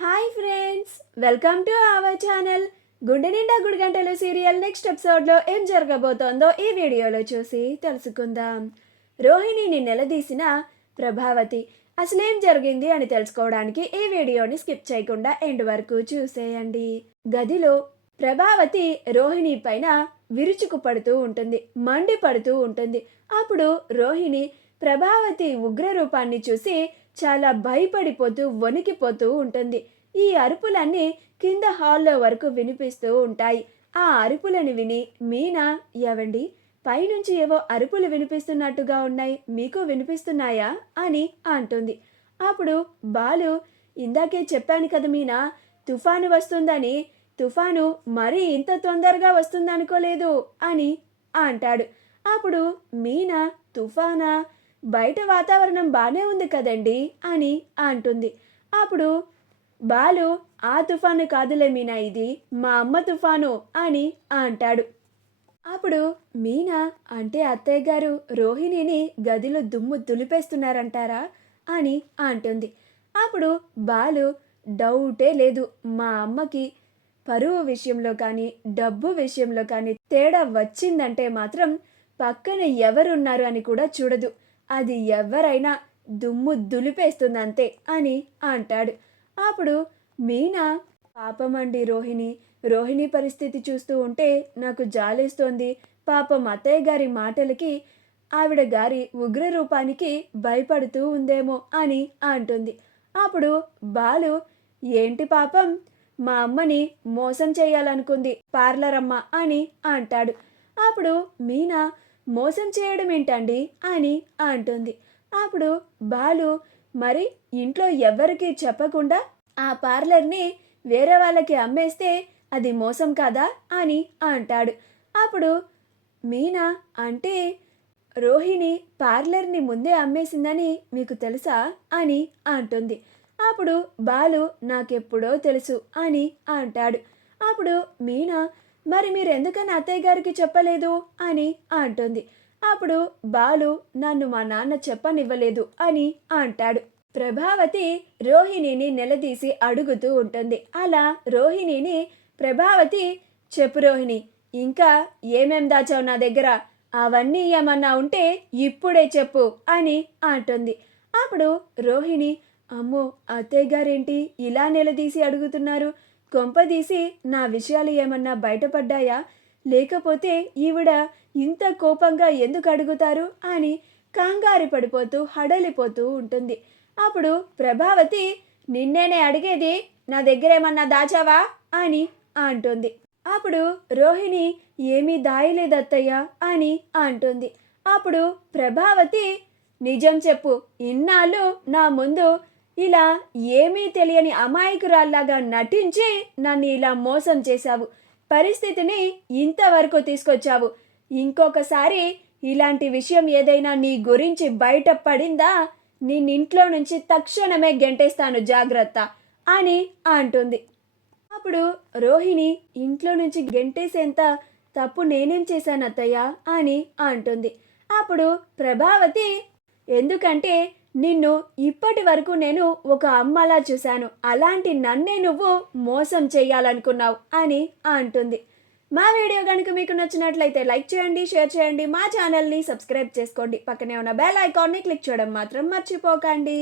Hi friends, welcome to our channel. గుండె నిండా గుడి గంటలు సీరియల్ నెక్స్ట్ ఎపిసోడ్లో ఏం జరగబోతోందో ఈ వీడియోలో చూసి తెలుసుకుందాం. రోహిణిని నిలదీసిన ప్రభావతి అసలేం జరిగింది అని తెలుసుకోవడానికి ఈ వీడియోని స్కిప్ చేయకుండా ఎండ్ వరకు చూసేయండి. గదిలో ప్రభావతి రోహిణి పైన విరుచుకు పడుతూ ఉంటుంది, మండి పడుతూ ఉంటుంది. అప్పుడు రోహిణి ప్రభావతి ఉగ్ర రూపాన్ని చూసి చాలా భయపడిపోతూ వణికిపోతూ ఉంటుంది. ఈ అరుపులన్నీ కింద హాల్లో వరకు వినిపిస్తూ ఉంటాయి. ఆ అరుపులను విని మీనా, ఏవండి, పైనుంచి ఏవో అరుపులు వినిపిస్తున్నట్టుగా ఉన్నాయి, మీకు వినిపిస్తున్నాయా అని అంటుంది. అప్పుడు బాలు, ఇందాకే చెప్పాను కదా మీనా, తుఫాను వస్తుందని. తుఫాను మరీ ఇంత తొందరగా వస్తుందనుకోలేదు అని అంటాడు. అప్పుడు మీనా, తుఫానా, బయట వాతావరణం బాగానే ఉంది కదండి అని అంటుంది. అప్పుడు బాలు, ఆ తుఫాను కాదులే మీనా, ఇది మా అమ్మ తుఫాను అని అంటాడు. అప్పుడు మీనా, అంటే అత్తయ్య గారు రోహిణిని గదిలో దుమ్ము దులిపేస్తున్నారంటారా అని అంటుంది. అప్పుడు బాలు, డౌటే లేదు, మా అమ్మకి పరువు విషయంలో కానీ డబ్బు విషయంలో కానీ తేడా వచ్చిందంటే మాత్రం పక్కన ఎవరున్నారు అని కూడా చూడదు, అది ఎవరైనా దుమ్ము దులిపేస్తుందంతే అని అంటాడు. అప్పుడు మీనా, పాపమండి రోహిణి పరిస్థితి చూస్తూ ఉంటే నాకు జాలేస్తోంది. పాపం అత్తయ్య గారి మాటలకి, ఆవిడ గారి ఉగ్ర రూపానికి భయపడుతూ ఉందేమో అని అంటుంది. అప్పుడు బాలు, ఏంటి పాపం, మా అమ్మని మోసం చేయాలనుకుంది పార్లర్ అమ్మ అని అంటాడు. అప్పుడు మీనా, మోసం చేయడం ఏంటండి అని అంటుంది. అప్పుడు బాలు, మరి ఇంట్లో ఎవ్వరికీ చెప్పకుండా ఆ పార్లర్ని వేరే వాళ్ళకి అమ్మేస్తే అది మోసం కాదా అని అంటాడు. అప్పుడు మీనా, అంటే రోహిణి పార్లర్ని ముందే అమ్మేసిందని మీకు తెలుసా అని అంటుంది. అప్పుడు బాలు, నాకెప్పుడో తెలుసు అని అంటాడు. అప్పుడు మీనా, మరి మీరెందుకని అత్తయ్య గారికి చెప్పలేదు అని అంటుంది. అప్పుడు బాలు, నన్ను మా నాన్న చెప్పనివ్వలేదు అని అంటాడు. ప్రభావతి రోహిణిని నిలదీసి అడుగుతూ ఉంటుంది. అలా రోహిణిని ప్రభావతి, చెప్పు రోహిణి, ఇంకా ఏమేం దాచావు నా దగ్గర, అవన్నీ ఏమన్నా ఉంటే ఇప్పుడే చెప్పు అని అంటుంది. అప్పుడు రోహిణి, అమ్మో, అత్తయ్య గారేంటి ఇలా నిలదీసి అడుగుతున్నారు, కొంపదీసి నా విషయాలు ఏమన్నా బయటపడ్డాయా, లేకపోతే ఈవిడ ఇంత కోపంగా ఎందుకు అడుగుతారు అని కంగారు పడిపోతూ హడలిపోతూ ఉంటుంది. అప్పుడు ప్రభావతి, నిన్నేనే అడిగేది, నా దగ్గర ఏమన్నా దాచావా అని అంటుంది. అప్పుడు రోహిణి, ఏమీ దాయలేదత్తయ్య అని అంటుంది. అప్పుడు ప్రభావతి, నిజం చెప్పు, ఇన్నాళ్ళు నా ముందు ఇలా ఏమీ తెలియని అమాయకురాల్లాగా నటించి నన్ను ఇలా మోసం చేశావు, పరిస్థితిని ఇంతవరకు తీసుకొచ్చావు. ఇంకొకసారి ఇలాంటి విషయం ఏదైనా నీ గురించి బయటపడిందా, నిన్నింట్లో నుంచి తక్షణమే గెంటేస్తాను, జాగ్రత్త అని అంటుంది. అప్పుడు రోహిణి, ఇంట్లో నుంచి గెంటేసేంత తప్పు నేనేం చేశాను అత్తయ్య అని అంటుంది. అప్పుడు ప్రభావతి, ఎందుకంటే నిన్ను ఇప్పటి వరకు నేను ఒక అమ్మలా చూశాను, అలాంటి నన్నే నువ్వు మోసం చేయాలనుకున్నావు అని అంటుంది. మా వీడియో కనుక మీకు నచ్చినట్లయితే లైక్ చేయండి, షేర్ చేయండి, మా ఛానల్ని సబ్స్క్రైబ్ చేసుకోండి, పక్కనే ఉన్న బెల్ ఐకాన్ని క్లిక్ చేయడం మాత్రం మర్చిపోకండి.